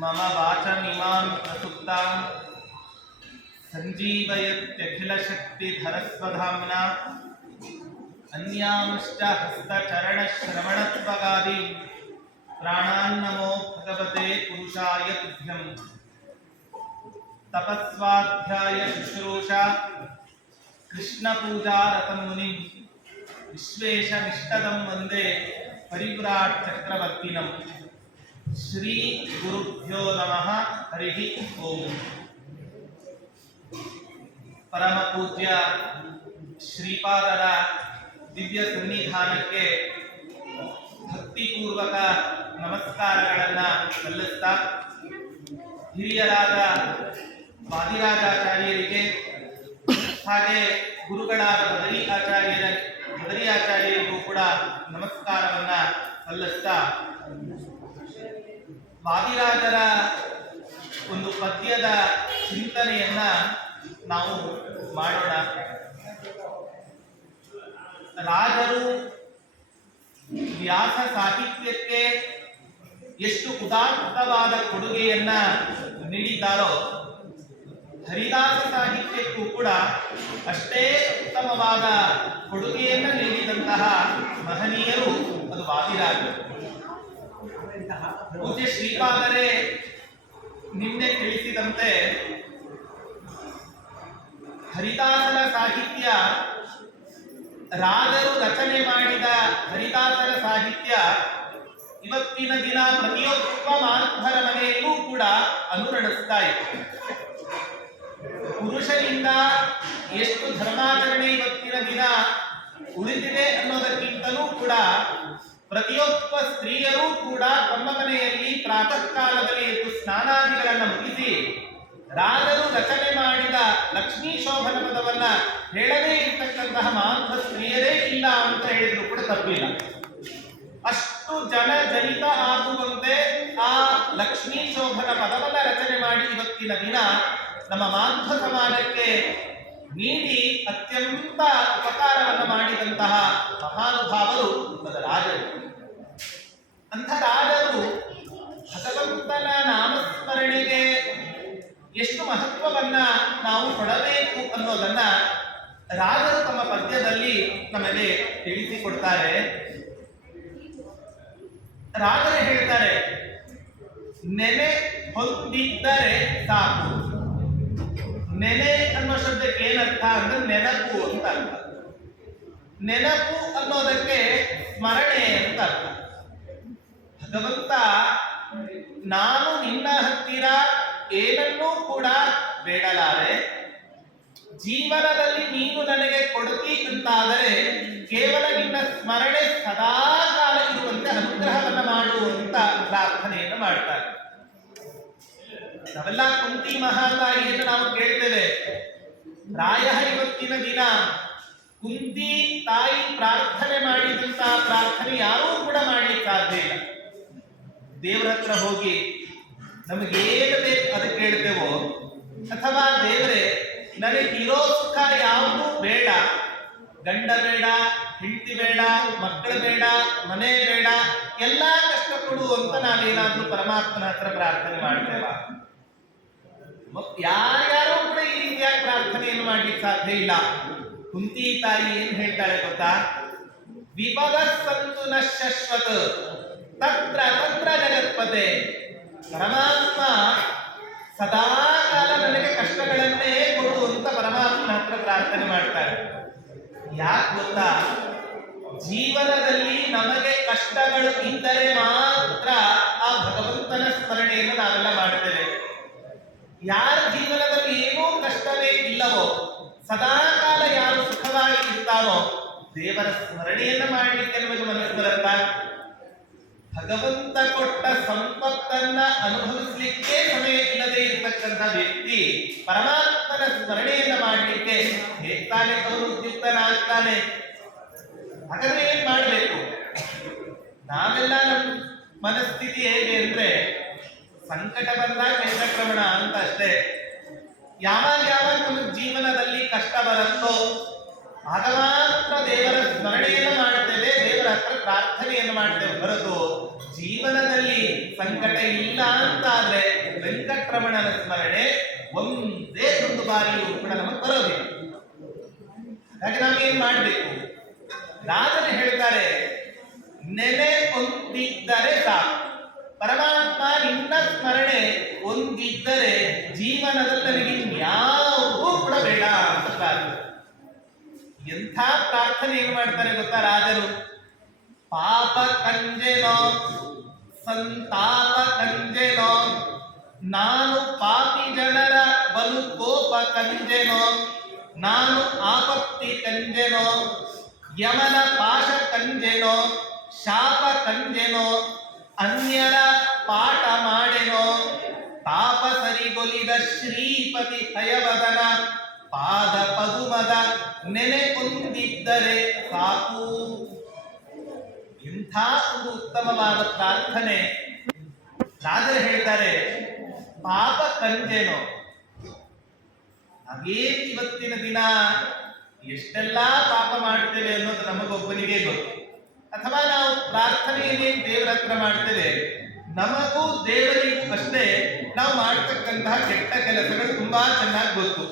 मम वाचमिमां प्रसुप्तां सञ्जीवयत्यखिलशक्तिधरस्वधाम्ना अन्यांश्च हस्तचरणश्रवणत्वगादि प्राणान्नमो भगवते पुरुषाय तुभ्यम् तपस्वाध्याय शुश्रूषा कृष्णपूजारतं मुनिं विश्वेशमिष्टदं वन्दे परिव्राट् चक्रवर्तिनम् ಶ್ರೀ ಗುರುಭ್ಯೋ ನಮಃ ಹರಿ ಓಂ ಪರಮ ಪೂಜ್ಯ ಶ್ರೀಪಾದರ ದಿವ್ಯ ಸನ್ನಿಧಾನಕ್ಕೆ ಭಕ್ತಿಪೂರ್ವಕ ನಮಸ್ಕಾರಗಳನ್ನ ಸಲ್ಲಿಸ್ತಾ ಹಿರಿಯರಾದ ವಾದಿರಾಜಾಚಾರ್ಯರಿಗೆ ಹಾಗೆ ಗುರುಗಳಾದ ಬದರಿ ಆಚಾರ್ಯರ ಬದರಿ ಆಚಾರ್ಯರಿಗೂ ಕೂಡ ನಮಸ್ಕಾರವನ್ನ ಸಲ್ಲಿಸ್ತಾ ವಾದಿರಾಜರ ಒಂದು ಪದ್ಯದ ಚಿಂತನೆಯನ್ನ ನಾವು ಮಾಡೋಣ. ರಾಜರು ವ್ಯಾಸ ಸಾಹಿತ್ಯಕ್ಕೆ ಎಷ್ಟು ಉದಾತ್ತವಾದ ಕೊಡುಗೆಯನ್ನ ನೀಡಿದ್ದಾರೋ ಹರಿದಾಸ ಸಾಹಿತ್ಯಕ್ಕೂ ಕೂಡ ಅಷ್ಟೇ ಉತ್ತಮವಾದ ಕೊಡುಗೆಯನ್ನ ನೀಡಿದಂತಹ ಮಹನೀಯರು ಅದು ವಾದಿರಾಜರು. ಪೂಜ್ಯ ಶ್ರೀಪಾದರೇ ನಿನ್ನೆ ತಿಳಿಸಿದಂತೆ ಹರಿದಾಸರ ಸಾಹಿತ್ಯ ರಾಜರು ರಚನೆ ಮಾಡಿದ ಹರಿದಾಸರ ಸಾಹಿತ್ಯ ಇವತ್ತಿನ ದಿನ ಪ್ರತಿಯೊಬ್ಬ ಮಾನವರ ಮನೆಯಲ್ಲೂ ಕೂಡ ಅನುರಣಿಸ್ತಾ ಇತ್ತು ಪುರುಷರಿಂದ ಎಷ್ಟು ಧರ್ಮಾಚರಣೆ ಇವತ್ತಿನ ದಿನ ಉಳಿದಿದೆ ಅನ್ನೋದಕ್ಕಿಂತಲೂ ಕೂಡ ಪ್ರತಿಯೊಬ್ಬ ಸ್ತ್ರೀಯರೂ ಕೂಡ ತಮ್ಮ ಮನೆಯಲ್ಲಿ ಪ್ರಾತಃ ಕಾಲದಲ್ಲಿ ಎದ್ದು ಸ್ನಾನಾದಿಗಳನ್ನು ಮುಗಿಸಿ ರಾಜರು ರಚನೆ ಮಾಡಿದ ಲಕ್ಷ್ಮೀ ಶೋಭನ ಪದವನ್ನ ಹೇಳದೇ ಇರ್ತಕ್ಕಂತಹ ಮಾಂಸ ಸ್ತ್ರೀಯರೇ ಇಲ್ಲ ಅಂತ ಹೇಳಿದ್ರು ಕೂಡ ತಪ್ಪಿಲ್ಲ. ಅಷ್ಟು ಜನ ಜನಿತ ಆಗುವಂತೆ ಆ ಲಕ್ಷ್ಮೀ ಶೋಭನ ಪದವನ್ನ ರಚನೆ ಮಾಡಿ ಇವತ್ತಿನ ದಿನ ನಮ್ಮ ಮಾಂಸ ಸಮಾಜಕ್ಕೆ ನೀಡಿ ಅತ್ಯಂತ ಉಪಕಾರವನ್ನು ಮಾಡಿದಂತಹ ಮಹಾನುಭಾವರು ರಾಜರು. ಅಂಥ ರಾಜರು ಭಗವಂತನ ನಾಮಸ್ಮರಣೆಗೆ ಎಷ್ಟು ಮಹತ್ವವನ್ನ ನಾವು ಕೊಡಬೇಕು ಅನ್ನೋದನ್ನ ರಾಜರು ತಮ್ಮ ಪದ್ಯದಲ್ಲಿ ನಮಗೆ ತಿಳಿಸಿಕೊಡ್ತಾರೆ. ರಾಜರು ಹೇಳ್ತಾರೆ ನೆನೆ ಹೊಂದಿದ್ದರೆ ಸಾಕು. ನೆನೆ ಅನ್ನೋ ಶಬ್ದಕ್ಕೆ ಏನರ್ಥ ಅಂದ್ರೆ ನೆನಪು ಅಂತ ಅರ್ಥ. ನೆನಪು ಅನ್ನೋದಕ್ಕೆ ಸ್ಮರಣೆ ಅಂತ ಅರ್ಥ. ಭಗವಂತ ನಾನು ನಿನ್ನ ಹತ್ತಿರ ಏನನ್ನೂ ಕೂಡ ಬೇಡಲಾರೆ. ಜೀವನದಲ್ಲಿ ನೀನು ನನಗೆ ಕೊಡುತ್ತಿ ಅಂತಾದರೆ ಕೇವಲ ನಿನ್ನ ಸ್ಮರಣೆ ಸದಾ ಕಾಲ ಇರುವಂತೆ ಅನುಗ್ರಹವನ್ನು ಮಾಡು ಅಂತ ಪ್ರಾರ್ಥನೆಯನ್ನು ಮಾಡ್ತಾರೆ. ನಾವೆಲ್ಲ ಕುಂತಿ ಮಹಾತಾಯಿಯನ್ನು ನಾವು ಕೇಳ್ತೇವೆ. ಪ್ರಾಯ ಇವತ್ತಿನ ದಿನ ಕುಂತಿ ತಾಯಿ ಪ್ರಾರ್ಥನೆ ಮಾಡಿದಂತಹ ಪ್ರಾರ್ಥನೆ ಯಾರೂ ಕೂಡ ಮಾಡ್ಲಿಕ್ಕೆ ಸಾಧ್ಯ ಇಲ್ಲ. ದೇವರ ಹತ್ರ ಹೋಗಿ ನಮಗೇನು ಬೇಕು ಅದು ಕೇಳ್ತೇವೋ? ಅಥವಾ ದೇವರೇ ನನಗೆ ಇರೋ ಸುಖ ಯಾವುದು ಬೇಡ. ಗಂಡ ಬೇಡ, ಹೆಂಡತಿ ಬೇಡ, ಮಕ್ಕಳು ಬೇಡ, ಮನೆ ಬೇಡ, ಎಲ್ಲ ಕಷ್ಟ ಕೊಡು ಅಂತ ನಾವೇನಾದ್ರೂ ಪರಮಾತ್ಮನ ಹತ್ರ ಪ್ರಾರ್ಥನೆ ಮಾಡ್ತೇವ? ಯಾರ್ಯಾರೋ ಕೂಡ ಈ ರೀತಿಯಾಗಿ ಪ್ರಾರ್ಥನೆಯನ್ನು ಮಾಡ್ಲಿಕ್ಕೆ ಸಾಧ್ಯ ಇಲ್ಲ. ಕುಂತಿ ತಾಯಿ ಏನ್ ಹೇಳ್ತಾಳೆ ಗೊತ್ತಾ? ವಿಪದ ಸಂತು ನ ತತ್ರ ತತ್ರ ಜಗತ್ಪತೆ ಪರಮಾತ್ಮ ಸದಾ ಕಾಲ ನನಗೆ ಕಷ್ಟಗಳನ್ನೇ ಕೊಡು ಅಂತ ಪರಮಾತ್ಮನ ಹತ್ರ ಪ್ರಾರ್ಥನೆ ಮಾಡ್ತಾರೆ. ಯಾಕೆ ಗೊತ್ತಾ? ಜೀವನದಲ್ಲಿ ನಮಗೆ ಕಷ್ಟಗಳು ಇದ್ದರೆ ಮಾತ್ರ ಆ ಭಗವಂತನ ಸ್ಮರಣೆಯನ್ನು ನಾವೆಲ್ಲ ಮಾಡ್ತೇವೆ ಯಾರ ಜೀವನದಲ್ಲಿ ಏನೂ ಕಷ್ಟವೇ ಇಲ್ಲವೋ, ಸದಾ ಕಾಲ ಯಾರು ಸುಖವಾಗಿ ಇರ್ತಾನೋ ದೇವರ ಸ್ಮರಣೆಯನ್ನು ಮಾಡಲಿಕ್ಕೆ ನಮಗೆ ಮನಸ್ಸು ಬರುತ್ತಾ? ಭಗವಂತ ಕೊಟ್ಟ ಸಂಪತ್ತನ್ನ ಅನುಭವಿಸಲಿಕ್ಕೆ ಸಮಯ ಇಲ್ಲದೆ ಇರತಕ್ಕಂಥ ವ್ಯಕ್ತಿ ಪರಮಾತ್ಮನ ಸ್ಮರಣೆಯನ್ನ ಮಾಡಲಿಕ್ಕೆ ಹೇಳ್ತಾನೆ ಅವನು ಉದ್ಯುಕ್ತನಾಗ್ತಾನೆ. ಹಾಗಾದ್ರೆ ಏನ್ ಮಾಡಬೇಕು? ನಾವೆಲ್ಲ ನಮ್ಮ ಮನಸ್ಥಿತಿ ಹೇಗೆ ಅಂದ್ರೆ ಸಂಕಟ ಬಂದಾಗ ವೆಂಕಟರಮಣ ಅಂತ ಅಷ್ಟೇ. ಯಾವಾಗ ಯಾವಾಗ ನಮ್ಮ ಜೀವನದಲ್ಲಿ ಕಷ್ಟ ಬರುತ್ತೋ, ಆಗ ಮಾತ್ರ ದೇವರ ಸ್ಮರಣೆಯನ್ನು ಮಾಡ್ತೇವೆ, ದೇವರ ಹತ್ರ ಪ್ರಾರ್ಥನೆಯನ್ನು ಮಾಡ್ತೇವೆ ಹೊರತು ಜೀವನದಲ್ಲಿ ಸಂಕಟ ಇಲ್ಲ ಅಂತ ಆದ್ರೆ ವೆಂಕಟರಮಣನ ಸ್ಮರಣೆ ಒಂದೇ ಒಂದು ಬಾರಿಯೂ ಕೂಡ ನಮಗೆ ಬರೋದಿಲ್ಲ. ಹಾಗೆ ನಾವೇನ್ ಮಾಡಬೇಕು? ರಾಜರು ಹೇಳ್ತಾರೆ ನೆನೆ ಹೊಂದಿದ್ದರೆ ಸಾಕು. ಪರಮಾತ್ಮ ನಿನ್ನ ಸ್ಮರಣೆ ಒಂದಿದ್ದರೆ ಜೀವನದಲ್ಲಿ ನನಗೆ ಯಾವುದೂ ಕೂಡ ಬೇಡ ಅಂತ ಎಂಥ ಪ್ರಾರ್ಥನೆ ಏನ್ ಮಾಡ್ತಾರೆ ಗೊತ್ತಾ ರಾಜರು? ಪಾಪ ಕಂಜೆನೋ ಸಂತಾಪ ಕಂಜೆನೋ ನಾನು ಪಾಪಿ ಜನರ ಬಲು ಕೋಪ ಕಂಜೆನೋ ನಾನು ಆಪತ್ತಿ ಕಂಜೆನೋ, ಯಮನ ಪಾಶ ಕಂಜೆನೋ ಶಾಪ ಕಂಜೆನೋ ಅನ್ಯರ ಪಾಠ ಮಾಡೆನೋ ತಾಪಸರಿಗೊಲಿದ ಶ್ರೀಪತಿ ಹಯವದನ ಪಾದ ಪದುಮದ ನೆನೆ ಹೊಂದಿದ್ದರೆ ಸಾಕು. ಇಂಥ ಒಂದು ಉತ್ತಮವಾದ ಪ್ರಾರ್ಥನೆ. ರಾಜರು ಹೇಳ್ತಾರೆ, ಪಾಪ ಕಂಜೆನೋ. ಹಾಗೇ ಇವತ್ತಿನ ದಿನ ಎಷ್ಟೆಲ್ಲ ಪಾಪ ಮಾಡ್ತೇವೆ ಅನ್ನೋದು ನಮಗೊಬ್ಬನಿಗೆ ಗೊತ್ತು. ಅಥವಾ ನಾವು ಪ್ರಾರ್ಥನೆಯಲ್ಲಿ ದೇವರ ಹತ್ರ ಮಾಡ್ತೇವೆ. ನಮಗೂ ದೇವರಿಗೂ ಅಷ್ಟೇ ನಾವು ಮಾಡ್ತಕ್ಕಂತಹ ಕೆಟ್ಟ ಕೆಲಸಗಳು ತುಂಬಾ ಚೆನ್ನಾಗಿ ಗೊತ್ತು.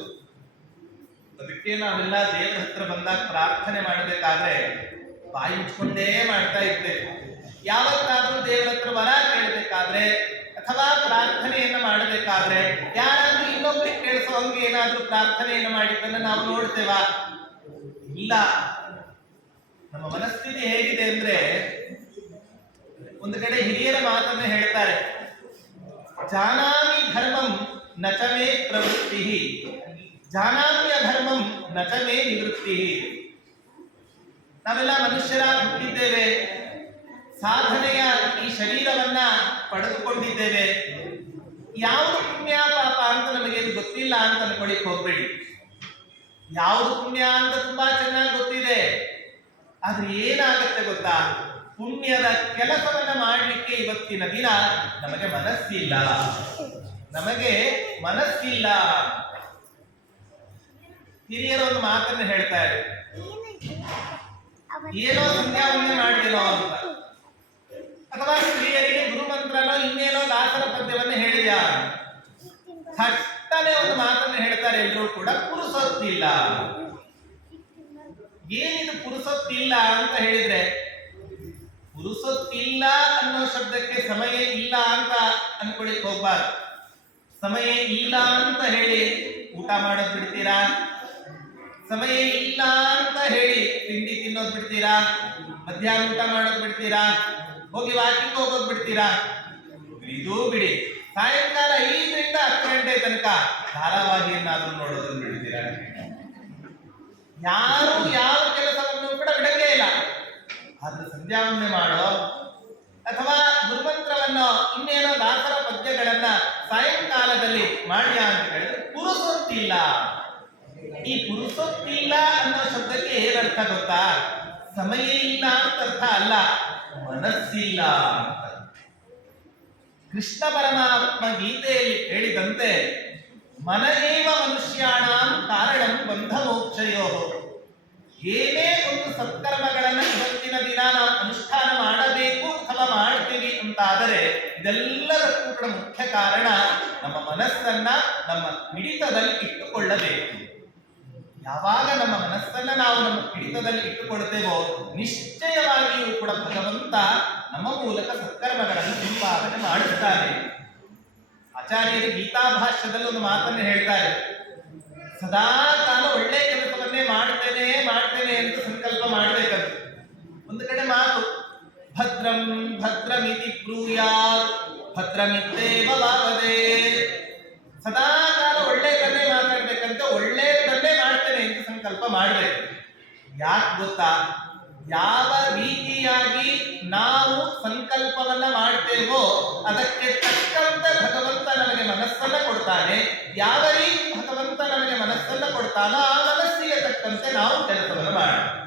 ಅದಕ್ಕೆ ನಾವೆಲ್ಲ ದೇವರ ಹತ್ರ ಬಂದಾಗ ಪ್ರಾರ್ಥನೆ ಮಾಡಬೇಕಾದ್ರೆ ಬಾಯಿ ಇಟ್ಕೊಂಡೇ ಮಾಡ್ತಾ ಇದ್ದೆ. ಯಾವತ್ತಾದ್ರೂ ದೇವರ ಹತ್ರ ವರ ಕೇಳಬೇಕಾದ್ರೆ ಅಥವಾ ಪ್ರಾರ್ಥನೆಯನ್ನು ಮಾಡಬೇಕಾದ್ರೆ ಯಾರಾದ್ರೂ ಇನ್ನೊಬ್ಬರಿಗೆ ಕೇಳಿಸೋ ಹಂಗೆ ಏನಾದ್ರೂ ಪ್ರಾರ್ಥನೆಯನ್ನು ಮಾಡಿದ್ದನ್ನು ನಾವು ನೋಡ್ತೇವಾ? ಇಲ್ಲ. ನಮ್ಮ ಮನಸ್ಥಿತಿ ಹೇಗಿದೆ ಅಂದ್ರೆ ಒಂದು ಕಡೆ ಹಿರಿಯರ ಮಾತನ್ನು ಹೇಳ್ತಾರೆ. ಜಾನಾಮಿ ಧರ್ಮಂ ನಚಮೇ ಪ್ರವೃತ್ತಿ ಜಾನಾಮ್ಯ ಧರ್ಮಂ ನಚಮೇ ನಿವೃತ್ತಿ ನಾವೆಲ್ಲ ಮನುಷ್ಯರಾಗಿ ಹುಟ್ಟಿದ್ದೇವೆ ಸಾಧನೆಯ ಈ ಶರೀರವನ್ನ ಪಡೆದುಕೊಂಡಿದ್ದೇವೆ. ಯಾವುದು ಪುಣ್ಯ ಪಾಪ ಅಂತ ನಮಗೆ ಗೊತ್ತಿಲ್ಲ ಅಂತ ಅನ್ಕೊಳ್ಳಿಕ್ ಹೋಗ್ಬೇಡಿ. ಯಾವುದು ಪುಣ್ಯ ಅಂತ ತುಂಬಾ ಚೆನ್ನಾಗಿ ಗೊತ್ತಿದೆ. ಆದ್ರೆ ಏನಾಗತ್ತೆ ಗೊತ್ತಾ? ಪುಣ್ಯದ ಕೆಲಸವನ್ನ ಮಾಡಲಿಕ್ಕೆ ಇವತ್ತಿನ ದಿನ ನಮಗೆ ಮನಸ್ಸಿಲ್ಲ. ನಮಗೆ ಮನಸ್ಸಿಲ್ಲ. ಹಿರಿಯರು ಒಂದು ಮಾತನ್ನು ಹೇಳ್ತಾರೆ ಏನೋ ಸಂಧ್ಯಾವಂದನೆ ಮಾಡಲಿಲ್ಲ ಅಂತ. ಅಥವಾ ಸ್ತ್ರೀಯರಿಗೆ ಗುರುಮಂತ್ರನೋ ಇನ್ನೇನೋ ದಾಸರ ಪದ್ಯವನ್ನು ಹೇಳಿದ್ಯಾ? ಥಟ್ಟನೆ ಒಂದು ಮಾತನ್ನು ಹೇಳ್ತಾರೆ, ಎಲ್ಲರೂ ಕೂಡ ಪುರುಸೊತ್ತಿಲ್ಲ. ಏನಿದು ಪುರುಸೊತ್ತಿಲ್ಲ ಅಂತ ಹೇಳಿದ್ರೆ, ಪುರುಸೊತ್ತಿಲ್ಲ ಅನ್ನೋ ಶಬ್ದಕ್ಕೆ ಸಮಯ ಇಲ್ಲ ಅಂತ ಅನ್ಕೊಳ್ಳಿಕ್ ಹೋಗ್ಬಾರ್ದು. ಸಮಯ ಇಲ್ಲ ಅಂತ ಹೇಳಿ ಊಟ ಮಾಡೋದ್ ಬಿಡ್ತೀರಾ? ಸಮಯ ಇಲ್ಲ ಅಂತ ಹೇಳಿ ತಿಂಡಿ ತಿನ್ನೋದು ಬಿಡ್ತೀರಾ? ಮಧ್ಯಾಹ್ನ ಊಟ ಮಾಡೋದು ಬಿಡ್ತೀರಾ? ಹೋಗಿ ವಾಕಿಂಗ್ ಹೋಗೋದು ಬಿಡ್ತೀರಾ? ಇದು ಬಿಡಿ. ಸಾಯಂಕಾಲ ಐದರಿಂದ ಹತ್ತು ಗಂಟೆ ತನಕ ಧಾರಾವಾಹಿಯನ್ನಾದ್ರೂ ನೋಡೋದನ್ನು ಬಿಡ್ತೀರಾ? ಯಾರು ಯಾವ ಕೆಲಸವನ್ನು ಕೂಡ ಬಿಡಂಗೇ ಇಲ್ಲ. ಆದ್ರೆ ಸಂಧ್ಯಾವನ್ನೇ ಮಾಡೋ ಅಥವಾ ಗುರುಮಂತ್ರವನ್ನು ಇನ್ನೇನೋ ದಾಸರ ಪದ್ಯಗಳನ್ನ ಸಾಯಂಕಾಲದಲ್ಲಿ ಮಾಡ್ಯಾ ಅಂತ ಹೇಳಿದ್ರೆ ಪುರುಸೊತ್ತಿಲ್ಲ ಈ ಪುರುಸೊತ್ತಿಲ್ಲ ಅನ್ನೋ ಶಬ್ದಕ್ಕೆ ಏನರ್ಥ ಗೊತ್ತಾ? ಸಮಯ ಇಲ್ಲ ಅಂತ ಅರ್ಥ ಅಲ್ಲ, ಮನಸ್ಸಿಲ್ಲ ಅಂತ. ಕೃಷ್ಣ ಪರಮಾತ್ಮ ಗೀತೆಯಲ್ಲಿ ಹೇಳಿದಂತೆ ಮನಏವ ಮನುಷ್ಯಾಣ ಕಾರಣ ಬಂಧ ಮೋಕ್ಷಯೋ. ಏನೇ ಒಂದು ಸತ್ಕರ್ಮಗಳನ್ನು ಇವತ್ತಿನ ದಿನ ನಾವು ಅನುಷ್ಠಾನ ಮಾಡಬೇಕು ಅಥವಾ ಮಾಡ್ತೀವಿ ಅಂತಾದರೆ, ಇದೆಲ್ಲದಕ್ಕೂ ಕೂಡ ಮುಖ್ಯ ಕಾರಣ ನಮ್ಮ ಮನಸ್ಸನ್ನ ನಮ್ಮ ಹಿಡಿತದಲ್ಲಿ ಇಟ್ಟುಕೊಳ್ಳಬೇಕು. ಯಾವಾಗ ನಮ್ಮ ಮನಸ್ಸನ್ನ ನಾವು ನಮ್ಮ ಹಿಡಿತದಲ್ಲಿ ಇಟ್ಟುಕೊಳ್ತೇವೋ ನಿಶ್ಚಯವಾಗಿಯೂ ಕೂಡ ಭಗವಂತ ನಮ್ಮ ಮೂಲಕ ಸತ್ಕರ್ಮಗಳನ್ನು ಸಂಪಾದನೆ ಮಾಡುತ್ತಾರೆ ಆಚಾರ್ಯರು ಗೀತಾ ಭಾಷ್ಯದಲ್ಲಿ ಒಂದು ಮಾತನ್ನು ಹೇಳ್ತಾರೆ. ಸದಾ ತಾನು ಒಳ್ಳೆ ಕೆಲಸವನ್ನೇ ಮಾಡ್ತೇನೆ ಮಾಡ್ತೇನೆ ಅಂತ ಸಂಕಲ್ಪ ಮಾಡಬೇಕಂತ ಒಂದು ಕಡೆ ಮಾತು, ಭದ್ರಂ ಭದ್ರಮಿತಿ ಬ್ರೂಯಾತ್, ಭದ್ರಮಿತ್ತೇವ ಭಾವದೆ. ಸದಾ ಮಾಡ್ಬೇಕು. ಯಾಕೆ ಗೊತ್ತಾ? ಯಾವ ರೀತಿಯಾಗಿ ನಾವು ಸಂಕಲ್ಪವನ್ನ ಮಾಡ್ತೇವೋ ಅದಕ್ಕೆ ತಕ್ಕಂತ ಭಗವಂತ ನಮಗೆ ಮನಸ್ಸನ್ನ ಕೊಡ್ತಾನೆ. ಯಾವ ರೀತಿ ಭಗವಂತ ನಮಗೆ ಮನಸ್ಸನ್ನ ಕೊಡ್ತಾನೋ ಆ ಮನಸ್ಸಿಗೆ ತಕ್ಕಂತೆ ನಾವು ಕೆಲಸವನ್ನು ಮಾಡೋಣ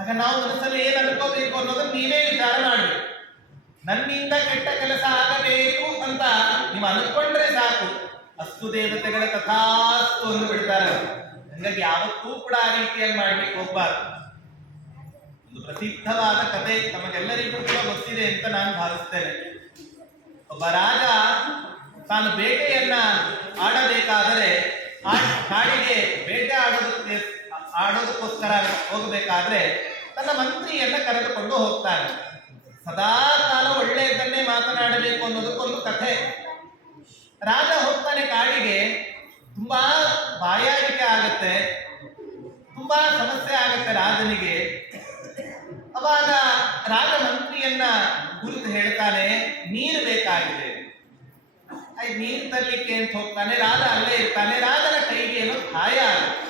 ಆಗ ನಾವು ಮನಸ್ಸಲ್ಲಿ ಏನ್ ಅನ್ಕೋಬೇಕು ಅನ್ನೋದನ್ನ ನೀವೇ ವಿಚಾರ ಮಾಡಬೇಕು. ನನ್ನಿಂದ ಕೆಟ್ಟ ಕೆಲಸ ಆಗಬೇಕು ಅಂತ ನೀವು ಅನ್ಕೊಂಡ್ರೆ ಸಾಕು. ಅಸ್ತು ದೇವತೆಗಳ ಕಥಾಸ್ತು ಅಂದು ಬಿಡ್ತಾರೆ ಹಂಗಾಗಿ ಯಾವತ್ತೂ ಕೂಡ ಆ ರೀತಿಯಾಗಿ ಮಾಡಲಿಕ್ಕೆ ಹೋಗ್ಬಾರ್ದು. ಒಂದು ಪ್ರಸಿದ್ಧವಾದ ಕತೆ ನಮಗೆಲ್ಲರಿಗೂ ಕೂಡ ಗೊತ್ತಿದೆ ಅಂತ ನಾನು ಭಾವಿಸ್ತೇನೆ. ಒಬ್ಬ ರಾಜ ತಾನು ಬೇಟೆಯನ್ನ ಆಡಬೇಕಾದರೆ ಕಾಡಿಗೆ ಬೇಟೆ ಆಡೋದಕ್ಕೆ ಆಡೋದಕ್ಕೋಸ್ಕರ ಹೋಗಬೇಕಾದ್ರೆ ತನ್ನ ಮಂತ್ರಿಯನ್ನ ಕರೆದುಕೊಂಡು ಹೋಗ್ತಾನೆ. ಸದಾ ಕಾಲ ಒಳ್ಳೆಯದನ್ನೇ ಮಾತನಾಡಬೇಕು ಅನ್ನೋದಕ್ಕೊಂದು ಕಥೆ. ರಾಜ ಹೋಗ್ತಾನೆ ಕಾಡಿಗೆ. ತುಂಬಾ ಬಾಯಾರಿಕೆ ಆಗತ್ತೆ, ತುಂಬಾ ಸಮಸ್ಯೆ ಆಗತ್ತೆ ರಾಜನಿಗೆ. ಅವಾಗ ರಾಜ ಮಂತ್ರಿಯನ್ನ ಗುರುತು ಹೇಳ್ತಾನೆ, ನೀರು ಬೇಕಾಗಿದೆ. ಆಯ್ತು ನೀರು ತರಲಿಕ್ಕೆ ಅಂತ ಹೋಗ್ತಾನೆ, ರಾಜ ಅಲ್ಲೇ ಇರ್ತಾನೆ, ರಾಜನ ಕೈಗೆ ಏನು ಆಗುತ್ತೆ.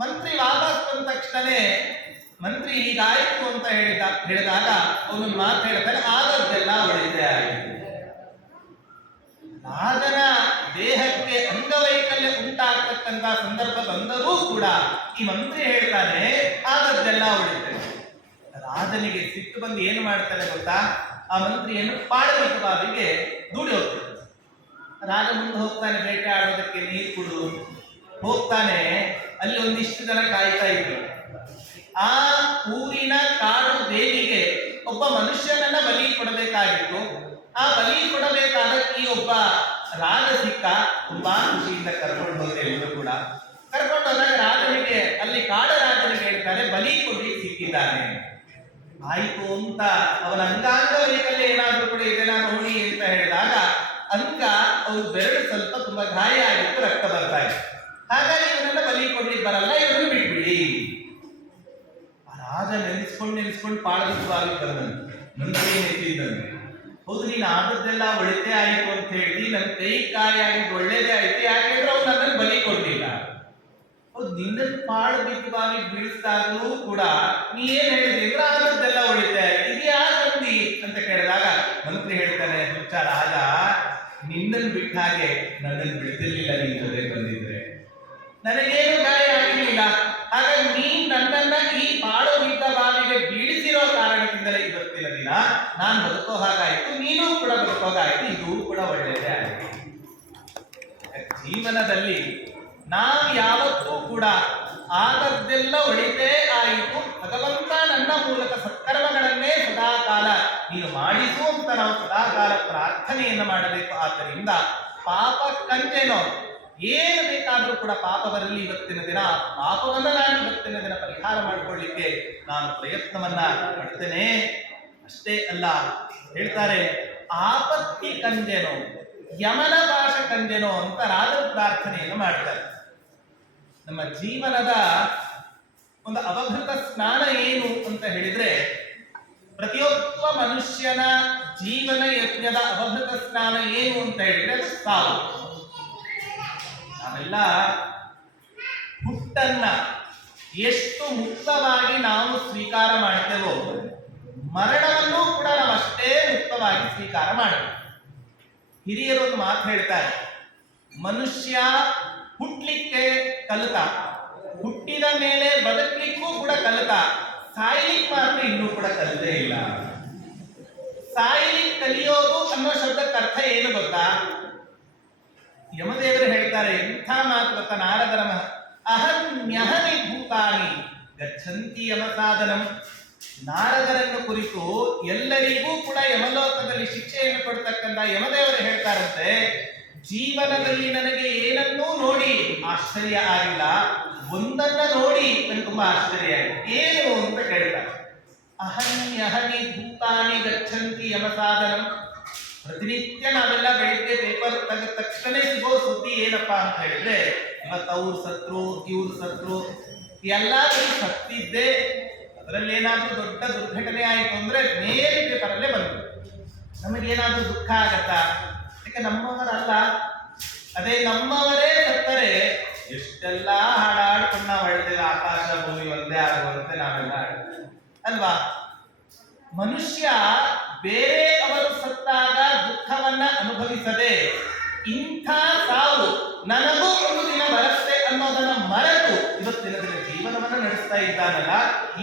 ಮಂತ್ರಿ ವಾಪಸ್ ಬಂದ ತಕ್ಷಣನೇ ಮಂತ್ರಿ ಹೀಗಾಯ್ತು ಅಂತ ಹೇಳಿದ, ಹೇಳಿದಾಗ ಅವನು ಮಾತು ಹೇಳ್ತಾನೆ, ಆದದ್ದೆಲ್ಲ ಒಳ್ಳೆಯದೇ ಆಗಿದೆ. ರಾಜನ ದೇಹಕ್ಕೆ ಅಂಗವೈಕಲ್ಯ ಉಂಟಾಗ್ತಕ್ಕಂತ ಸಂದರ್ಭ ಬಂದರೂ ಕೂಡ ಈ ಮಂತ್ರಿ ಹೇಳ್ತಾನೆ, ಆದದ್ದೆಲ್ಲ ಉಳಿತದೆ. ರಾಜನಿಗೆ ಸಿಟ್ಟು ಬಂದು ಏನು ಮಾಡ್ತಾರೆ ಗೊತ್ತಾ? ಆ ಮಂತ್ರಿಯನ್ನು ಬಾವಿಗೆ ದೂಡಿ ಹೋಗ್ತಾರೆ. ರಾಜ ಮುಂದೆ ಹೋಗ್ತಾನೆ ಬೇಟೆ ಆಡೋದಕ್ಕೆ ನೀರು ಕುಡು ಹೋಗ್ತಾನೆ, ಅಲ್ಲಿ ಒಂದಿಷ್ಟು ಜನ ಕಾಯ್ತಾ ಇದ್ರು. ಆ ಊರಿನ ಕಾಡು ದೇವಿಗೆ ಒಬ್ಬ ಮನುಷ್ಯನನ್ನ ಬಲಿ ಕೊಡಬೇಕಾಗಿತ್ತು. ಆ ಬಲಿ ಕೊಡಬೇಕಾದ ಈ ಒಬ್ಬ ರಾಜ ಸಿಕ್ಕ ತುಂಬಾ ಖುಷಿಯಿಂದ ಕರ್ಕೊಂಡು ಹೋದ್ರೆ ಎಲ್ಲರೂ ಕೂಡ. ಕರ್ಕೊಂಡು ಹೋದಾಗ ರಾಜನಿಗೆ, ಅಲ್ಲಿ ಕಾಡ ರಾಜನಿಗೆ ಹೇಳ್ತಾರೆ, ಬಲಿ ಕೊಡ್ಲಿಕ್ಕೆ ಸಿಕ್ಕಿದ್ದಾನೆ. ಆಯ್ತು ಅಂತ ಅವನ ಅಂಗಾಂಗ ವೈಕಲ್ಯ ಏನಾದರೂ ಕೂಡ ಇದೆಲ್ಲ ನೋಡಿ ಅಂತ ಹೇಳಿದಾಗ ಅಂಗ ಅವ್ರ ಬೆರಳು ಸ್ವಲ್ಪ ತುಂಬಾ ಗಾಯ ಆಗಿತ್ತು, ರಕ್ತ ಬರ್ತಾ ಇದೆ. ಹಾಗಾಗಿ ಇವನನ್ನ ಬಲಿ ಕೊಡ್ಲಿಕ್ಕೆ ಬರಲ್ಲ ಇವನು ಬಿಟ್ಬಿಡಿ. ರಾಜ ನೆನೆಸ್ಕೊಂಡು ನೆನೆಸ್ಕೊಂಡು ಪಾಳದ ಬಾವಿ ಬಂದಂತೆ ನಂತರ ಹೌದು, ನೀನು ಆದದ್ದೆಲ್ಲ ಒಳ್ಳೆದೇ ಆಯಿತು ಅಂತ ಹೇಳಿ, ನನ್ನ ಕೈ ಕಾಯಿ ಆಗಿದ್ದು ಒಳ್ಳೇದೇ ಆಯ್ತು, ಯಾಕೆಂದ್ರೆ ಅವ್ನು ನನ್ನನ್ನು ಬಲಿ ಕೊಟ್ಟಿಲ್ಲ. ಹೌದು, ನಿನ್ನ ಪಾಳು ಬಿದ್ದು ಬಾವಿ ಬೀಳಿಸಿದಾಗಲೂ ಕೂಡ ನೀ ಏನ್ ಹೇಳಿದ್ರಿ ಅಂದ್ರೆ ಆದದ್ದೆಲ್ಲ ಇದು ಯಾಕಂದಿ ಅಂತ ಕೇಳಿದಾಗ ಮಂತ್ರಿ ಹೇಳ್ತಾನೆ, ಹುಚ್ಚ ರಾಜ, ನಿನ್ನನ್ನು ಬಿಟ್ಟ ಹಾಗೆ ನನ್ನನ್ನು ಬಿಡ್ತಿರ್ಲಿಲ್ಲ, ನೀನು ಜೊತೆ ಬಂದಿದ್ರೆ. ನನಗೇನು ಗಾಯ ನಾನು ಬದುಕೋ ಹಾಗಾಯಿತು, ನೀನು ಕೂಡ ಬದುಕೋ ಹಾಗಾಯ್ತು, ಇದು ಕೂಡ ಒಳ್ಳೆಯದೇ ಆಗಿದೆ. ಜೀವನದಲ್ಲಿ ನಾವು ಯಾವತ್ತೂ ಕೂಡ ಆದದ್ದೆಲ್ಲ ಒಳಿತೇ ಆಯಿತು. ಭಗವಂತ ನನ್ನ ಮೂಲಕ ಸತ್ಕರ್ಮಗಳನ್ನೇ ಸದಾ ಕಾಲ ನೀನು ಮಾಡಿಸು ಅಂತ ನಾವು ಸದಾ ಕಾಲ ಪ್ರಾರ್ಥನೆಯನ್ನು ಮಾಡಬೇಕು. ಆದ್ದರಿಂದ ಪಾಪ ಕಂಟೇನೋ ಏನು ಬೇಕಾದರೂ ಕೂಡ ಪಾಪ ಬರಲಿ ಇವತ್ತಿನ ದಿನ. ಪಾಪವನ್ನು ನಾನು ಇವತ್ತಿನ ದಿನ ಪರಿಹಾರ ಮಾಡಿಕೊಳ್ಳಿಕ್ಕೆ ನಾನು ಪ್ರಯತ್ನವನ್ನ ಮಾಡ್ತೇನೆ. ಅಷ್ಟೇ ಅಲ್ಲ. ಹೇಳ್ತಾರೆ, ಆಪತ್ತಿ ಕಂದೆನೋ, ಯಮನ ಭಾಷ ಕಂದೆನೋ ಅಂತ ರಾಜ ಪ್ರಾರ್ಥನೆಯನ್ನು ಮಾಡ್ತಾರೆ. ನಮ್ಮ ಜೀವನದ ಒಂದು ಅವಭೃತ ಸ್ನಾನ ಏನು ಅಂತ ಹೇಳಿದ್ರೆ, ಪ್ರತಿಯೊಬ್ಬ ಮನುಷ್ಯನ ಜೀವನ ಯಜ್ಞದ ಅವಭೃತ ಸ್ನಾನ ಏನು ಅಂತ ಹೇಳಿದ್ರೆ ಸಾವು. ನಾವೆಲ್ಲ ಹುಟ್ಟನ್ನ ಎಷ್ಟು ಮುಕ್ತವಾಗಿ ನಾವು ಸ್ವೀಕಾರ ಮಾಡ್ತೇವೋ ಮರಣವನ್ನು ಕೂಡ ನಾವು ಅಷ್ಟೇ ಮುಕ್ತವಾಗಿ ಸ್ವೀಕಾರ ಮಾಡಬೇಕು. ಹಿರಿಯರು ಒಂದು ಮಾತು ಹೇಳ್ತಾರೆ, ಮನುಷ್ಯ ಹುಟ್ಲಿಕ್ಕೆ ಕಲಿತ, ಹುಟ್ಟಿದ ಮೇಲೆ ಬದುಕಲಿಕ್ಕೂ ಕೂಡ ಕಲಿತ, ಸಾಯ್ಲಿಕ್ಕೆ ಮಾತ್ರ ಇನ್ನೂ ಕೂಡ ಕಲಿತೇ ಇಲ್ಲ. ಸಾಯ್ಲಿಕ್ಕೆ ಕಲಿಯೋದು ಅನ್ನೋ ಶಬ್ದಕ್ಕೆ ಅರ್ಥ ಏನು ಗೊತ್ತಾ? ಯಮದೇವರು ಹೇಳ್ತಾರೆ, ಎಂಥ ಮಾತು ಗೊತ್ತಾ? ನಾರದರ ಅಹನ್ಯಹನಿ ಭೂತಾನಿ, ಗಚ್ಚಂತಿ ಯಮಸಾಧನಂ ನಾರದರನ್ನು ಕುರಿತು ಎಲ್ಲರಿಗೂ ಕೂಡ ಯಮಲೋಕದಲ್ಲಿ ಶಿಕ್ಷೆಯನ್ನು ಕೊಡ್ತಕ್ಕಂಥ ಯಮದೇವರು ಹೇಳ್ತಾರಂತೆ, ಜೀವನದಲ್ಲಿ ನನಗೆ ಏನನ್ನೂ ನೋಡಿ ಆಶ್ಚರ್ಯ ಆಗಿಲ್ಲ, ಒಂದನ್ನ ನೋಡಿ ನನಗೆ ತುಂಬಾ ಆಶ್ಚರ್ಯ ಆಗಿದೆ. ಏನು ಅಂತ ಕೇಳ್ತಾರೆ. ಅಹನ್ಯಹನಿ ಭೂತಾನಿ ಗಚ್ಚಂತಿ ಯಮಸಾಧನಂ ಪ್ರತಿನಿತ್ಯ ನಾವೆಲ್ಲ ಬೆಳಿಗ್ಗೆ ಪೇಪರ್ ತೆಗೆದ ತಕ್ಷಣ ಸಿಗೋ ಸುದ್ದಿ ಏನಪ್ಪಾ ಅಂತ ಹೇಳಿದ್ರೆ, ಇವತ್ತು ಅವ್ರು ಸತ್ರು, ಇವ್ರು ಸತ್ರು, ಎಲ್ಲಾದ್ರೂ ಸತ್ತಿದ್ದೆ ಅದರಲ್ಲಿ ದೊಡ್ಡ ದುರ್ಘಟನೆ ಆಯಿತು ಅಂದರೆ ನೇರ ಪೇಪರಲ್ಲೇ ಬಂತು. ನಮಗೇನಾದರೂ ದುಃಖ ಆಗತ್ತಾ? ಯಾಕೆ ನಮ್ಮವರಲ್ಲ. ಅದೇ ನಮ್ಮವರೇ ಸತ್ತರೆ. ಎಷ್ಟೆಲ್ಲ ಹಾಡಾಡ್ಕೊಂಡು ನಾವು ಆಕಾಶ ಭೂಮಿ ಒಂದೇ ಆಗುವಂತೆ ನಾವೆಲ್ಲ ಅಲ್ವಾ? ಮನುಷ್ಯ ಬೇರೆ ಅವರು ಸತ್ತಾಗ ದುಃಖವನ್ನ ಅನುಭವಿಸದೆ ಇಂಥ ಸಾವು ನನಗೂ ಅನ್ನೋದನ್ನ ಮರೆತು ಇವತ್ತಿನ ದಿನ ಜೀವನವನ್ನ ನಡೆಸ್ತಾ ಇದ್ದಾನಲ್ಲ,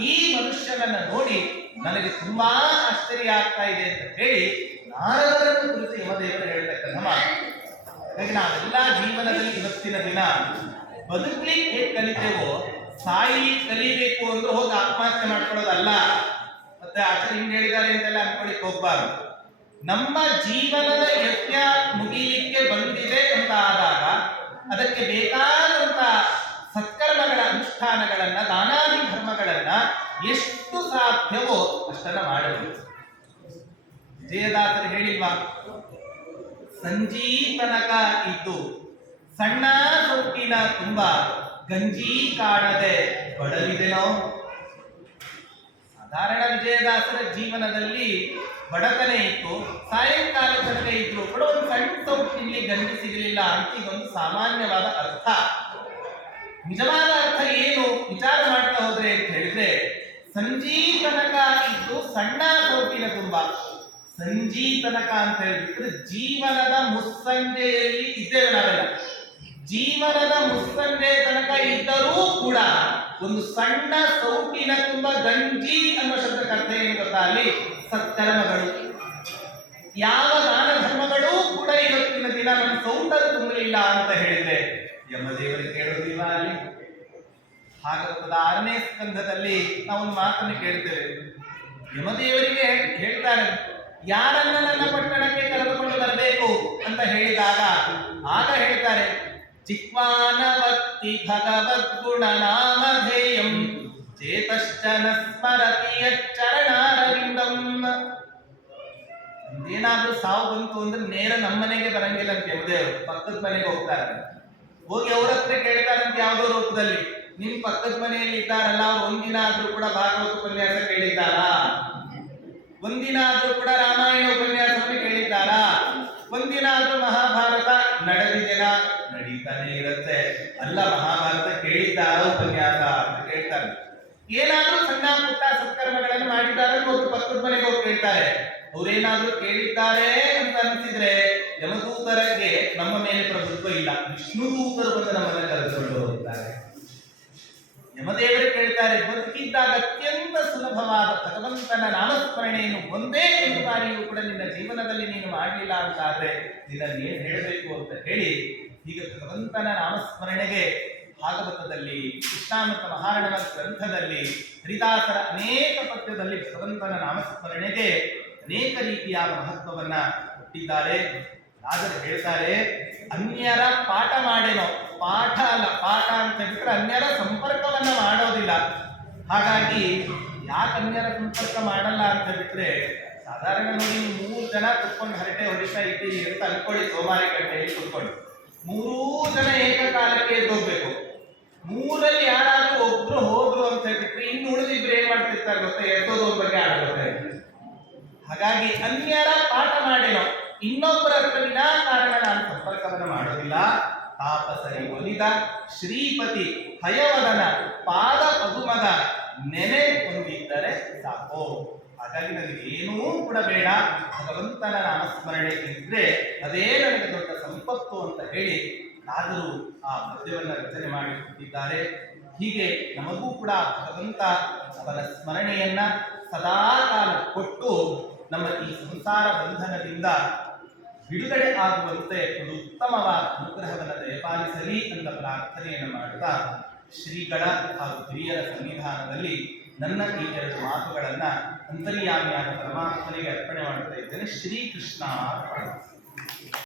ಈ ಮನುಷ್ಯನನ್ನ ನೋಡಿ ನನಗೆ ತುಂಬಾ ಆಶ್ಚರ್ಯ ಆಗ್ತಾ ಇದೆ ಅಂತ ಹೇಳಿ ನಾರದರನ್ನು ಕುರಿತು ಯಮದೇವರು ಹೇಳ್ತಕ್ಕಂಥ ಮಾತು ಹಾಗಾಗಿ ನಾವೆಲ್ಲ ಜೀವನದಲ್ಲಿ ಇವತ್ತಿನ ದಿನ ಬದುಕಲಿಕ್ಕೆ ಹೇಗೆ ಕಲಿತೇವೋ ಸಾಯಿ ಕಲಿಬೇಕು ಅಂದ್ರೆ ಹೋಗಿ ಆತ್ಮಹತ್ಯೆ ಮಾಡ್ಕೊಳ್ಳೋದಲ್ಲ. ಮತ್ತೆ ಆಚಾರ್ಯ ಹಿಂಗ್ ಹೇಳಿದ್ದಾರೆ ಅಂತೆಲ್ಲ ಅನ್ಕೊಳಿಕ್ ಹೋಗ್ಬಾರ್ದು. ನಮ್ಮ ಜೀವನದ ಯಜ್ಞ ಮುಗಿಲಿಕ್ಕೆ ಅದಕ್ಕೆ ಸತ್ಕರ್ಮಗಳ ಅನುಷ್ಠಾನಗಳನ್ನ ದಾನಾದಿ ಧರ್ಮಗಳನ್ನ ಎಷ್ಟು ಸಾಧ್ಯವೋ ಅಷ್ಟನ್ನ ಮಾಡಬೇಕು. ವಿಜಯದಾಸರು ಹೇಳಿಲ್ವಾ? ಸಂಜೀ ತನಕ ಇದ್ದು ಸಣ್ಣ ಸೊಟ್ಟಿನ ತುಂಬ ಗಂಜಿ ಕಾಣದೆ ಬಡವಿದೆನೋ? ಸಾಧಾರಣ ವಿಜಯದಾಸರ ಜೀವನದಲ್ಲಿ ಬಡತನ ಇತ್ತು ಸಾಯಂಕಾಲ ತನಕ ಇದ್ರು ಕೂಡ ಒಂದು ಸಣ್ಣ ಸೌಟಿನಲ್ಲಿ ಗಂಜಿ ಸಿಗಲಿಲ್ಲ ಅಂತ ಇದೊಂದು ಸಾಮಾನ್ಯವಾದ ಅರ್ಥ. ನಿಜವಾದ ಅರ್ಥ ಏನು? ವಿಚಾರ ಮಾಡ್ತಾ ಹೋದ್ರೆ ಅಂತ ಹೇಳಿದ್ರೆ ಸಂಜೀ ತನಕ ಇದ್ದು ಸಣ್ಣ ಸೌಟಿನ ತುಂಬ. ಸಂಜೀ ತನಕ ಅಂತ ಹೇಳಿದ್ರೆ ಜೀವನದ ಮುಸ್ಸಂಜೆಯಲ್ಲಿ ಇದ್ದೇವೆ ನಾವೆಲ್ಲ. ಜೀವನದ ಮುಸ್ಸಂಜೆ ತನಕ ಇದ್ದರೂ ಕೂಡ ಒಂದು ಸಣ್ಣ ಸೌಟಿನ ತುಂಬ ಗಂಜಿ ಅನ್ನುವ ಶಬ್ದಕ್ಕೆ ಅರ್ಥ ಏನು ಗೊತ್ತಾ ಅಲ್ಲಿ? ಸತ್ಕರ್ಮಗಳು. ಯಾವ ದಾನ ಧರ್ಮಗಳೂ ಕೂಡ ಇವತ್ತಿನ ದಿನ ನಮ್ಮ ಸೌಂದರ್ಯ ತುಂಬಲಿಲ್ಲ ಅಂತ ಹೇಳಿದ್ರೆ ಯಮದೇವರಿಗೆ ಕೇಳೋದಿಲ್ಲ ಅಲ್ಲಿ? ಭಾಗವತದ ಆರನೇ ಸ್ಕಂಧದಲ್ಲಿ ಒಂದು ಮಾತನ್ನು ಕೇಳ್ತೇವೆ. ಯಮದೇವರಿಗೆ ಹೇಳ್ತಾರೆ, ಯಾರನ್ನ ನನ್ನ ಪಟ್ಟಣಕ್ಕೆ ಕರೆದುಕೊಂಡು ಬರಬೇಕು ಅಂತ ಹೇಳಿದಾಗ ಆಗ ಹೇಳ್ತಾರೆ ಚಿಕ್ವಾನವತ್ತಿ ಭಗವದ್ಗುಣ ನಾಮಧೇಯಂ ಚೇತಶ್ಚನ ಸ್ಮರತಿಯ ಚರಣಾರವಿಂದಂ. ಏನಾದ್ರೂ ಸಾವು ಬಂತು ಅಂದ್ರೆ ನೇರ ನಮ್ಮನೆಗೆ ಬರಂಗಿಲ್ಲ ಅಂತ ಯಮದೇವರು, ಪಕ್ಕದ ಮನೆಗೆ ಹೋಗ್ತಾರೆ. ಹೋಗಿ ಅವ್ರ ಹತ್ರ ಕೇಳ್ತಾರಂತ ಯಾವುದೋ ರೂಪದಲ್ಲಿ. ನಿಮ್ ಪಕ್ಕದ ಮನೆಯಲ್ಲಿ ಇದ್ದಾರಲ್ಲ, ಅವ್ರು ಒಂದಿನ ಆದ್ರೂ ಕೂಡ ಭಾಗವತ ಉಪನ್ಯಾಸ ಕೇಳಿದ್ದಾರಾ? ಒಂದಿನ ಆದ್ರೂ ಕೂಡ ರಾಮಾಯಣ ಉಪನ್ಯಾಸವನ್ನು ಕೇಳಿದ್ದಾರಾ? ಒಂದಿನ ಆದ್ರೂ ಮಹಾಭಾರತ ನಡೆದಿದೆನ ನಡೀತಾನೆ ಇರುತ್ತೆ. ಅಲ್ಲ, ಮಹಾಭಾರತ ಕೇಳಿದ್ದಾರ ಉಪನ್ಯಾಸ ಅಂತ ಕೇಳ್ತಾರೆ. ಏನಾದ್ರೂ ಸಣ್ಣ ಪುಟ್ಟ ಸತ್ಕರ್ಮಗಳನ್ನು ಮಾಡಿದ್ದಾರೆ ಪಕ್ಕದ ಮನೆಗೆ ಹೋಗಿ ಕೇಳ್ತಾರೆ. ಅವ್ರೇನಾದ್ರೂ ಕೇಳಿದ್ದಾರೆ ಅಂತ ಅನ್ಸಿದ್ರೆ ಯಮದೂತರಿಗೆ ನಮ್ಮ ಮೇಲೆ ಪ್ರಭುತ್ವ ಇಲ್ಲ. ವಿಷ್ಣು ದೂತರು ಬಂದು ನಮ್ಮನ್ನ ಕರೆದುಕೊಂಡು ಹೋಗುತ್ತಾರೆ ಯಮದೇವರು ಕೇಳ್ತಾರೆ, ಬದುಕಿದ್ದಾಗ ಅತ್ಯಂತ ಸುಲಭವಾದ ಭಗವಂತನ ನಾಮಸ್ಮರಣೆಯನ್ನು ಒಂದೇ ಒಂದು ಬಾರಿಯೂ ಕೂಡ ನಿನ್ನ ಜೀವನದಲ್ಲಿ ನೀನು ಮಾಡಲಿಲ್ಲ ಅಂತಾದ್ರೆ ನಿನ್ನನ್ನು ಏನು ಹೇಳಬೇಕು ಅಂತ ಹೇಳಿ, ಈಗ ಭಗವಂತನ ನಾಮಸ್ಮರಣೆಗೆ ಭಾಗವತದಲ್ಲಿ, ಕೃಷ್ಣಾಮೃತ ಮಹಾರಣವ ಗ್ರಂಥದಲ್ಲಿ, ಹರಿದಾಸರ ಅನೇಕ ಪದ್ಯದಲ್ಲಿ ಭಗವಂತನ ನಾಮಸ್ಮರಣೆಗೆ ಅನೇಕ ರೀತಿಯಾದ ಮಹತ್ವವನ್ನ ಕೊಟ್ಟಿದ್ದಾರೆ. ರಾಜರು ಹೇಳ್ತಾರೆ, ಅನ್ಯರ ಪಾಠ ಮಾಡೇನೋ. ಪಾಠ ಅಲ್ಲ, ಪಾಠ ಅಂತ ಹೇಳಿದ್ರೆ ಅನ್ಯರ ಸಂಪರ್ಕವನ್ನು ಮಾಡೋದಿಲ್ಲ. ಹಾಗಾಗಿ ಯಾಕೆ ಅನ್ಯರ ಸಂಪರ್ಕ ಮಾಡಲ್ಲ ಅಂತ ಬಿಟ್ರೆ ಸಾಧಾರಣ ನೋಡಿ ಮೂರು ಜನ ಕುತ್ಕೊಂಡು ಹರಟೆ ಹೊಡಿತಾ ಇದ್ದೀರಿ ಅಂತ ಅನ್ಕೊಳ್ಳಿ ಸೋಮಾರಿ ಗಂಟೆಯಲ್ಲಿ ಕುತ್ಕೊಂಡು. ಮೂರೂ ಜನ ಏಕಕಾಲಕ್ಕೆ ಎದ್ದು ಹೋಗ್ಬೇಕು ಮೂರಲ್ಲಿ ಯಾರಾದ್ರೂ ಒಬ್ರು ಹೋದ್ರು ಅಂತ ಹೇಳ್ಬಿಟ್ರೆ ಇನ್ನು ಉಳಿದಿಬ್ರು ಏನ್ ಮಾಡ್ತಿರ್ತಾರೆ ಗೊತ್ತಾ? ಎದ್ದೋದ್ರ ಬಗ್ಗೆ ಆಡ್ತಾರೆ ಹಾಗಾಗಿ ಅನ್ಯರ ಪಾಠ ಮಾಡೇನೋ. ಇನ್ನೊಬ್ಬರ ಹತ್ರ ವಿನಾಕಾರಣ ನಾನು ಸಂಪರ್ಕವನ್ನು ಮಾಡೋದಿಲ್ಲ. ತಾಪಸರಿ ಒಲಿದ ಶ್ರೀಪತಿ ಹಯವದನ ಪಾದ ಪದುಮದ ನೆನೆ ಹೊಂದಿದ್ದರೆ ಸಾಕು. ಹಾಗಾಗಿ ನನಗೆ ಏನೂ ಕೂಡ ಬೇಡ. ಭಗವಂತನ ನಾಮಸ್ಮರಣೆ ಇದ್ರೆ ಅದೇ ನನಗೆ ದೊಡ್ಡ ಸಂಪತ್ತು ಅಂತ ಹೇಳಿ ಆದರೂ ಆ ಪದ್ಯವನ್ನು ರಚನೆ ಮಾಡಿಕೊಟ್ಟಿದ್ದಾರೆ. ಹೀಗೆ ನಮಗೂ ಕೂಡ ಭಗವಂತ ಅವನ ಸ್ಮರಣೆಯನ್ನ ಸದಾ ಕಾಲ ಕೊಟ್ಟು ನಮ್ಮ ಈ ಸಂಸಾರ ಬಂಧನದಿಂದ ಬಿಡುಗಡೆ ಆಗುವಂತೆ ಒಂದು ಉತ್ತಮವಾದ ಅನುಗ್ರಹವನ್ನು ದಯಪಾಲಿಸಲಿ ಅಂತ ಪ್ರಾರ್ಥನೆಯನ್ನು ಮಾಡುತ್ತಾ, ಶ್ರೀಗಳ ಹಾಗೂ ಹಿರಿಯರ ಸನ್ನಿಧಾನದಲ್ಲಿ ನನ್ನ ಈ ಎರಡು ಮಾತುಗಳನ್ನ ಅಂತರ್ಯಾಮಿಯಾದ ಪರಮಾತ್ಮನಿಗೆ ಅರ್ಪಣೆ ಮಾಡುತ್ತಾ ಇದ್ದೇನೆ. ಶ್ರೀಕೃಷ್ಣ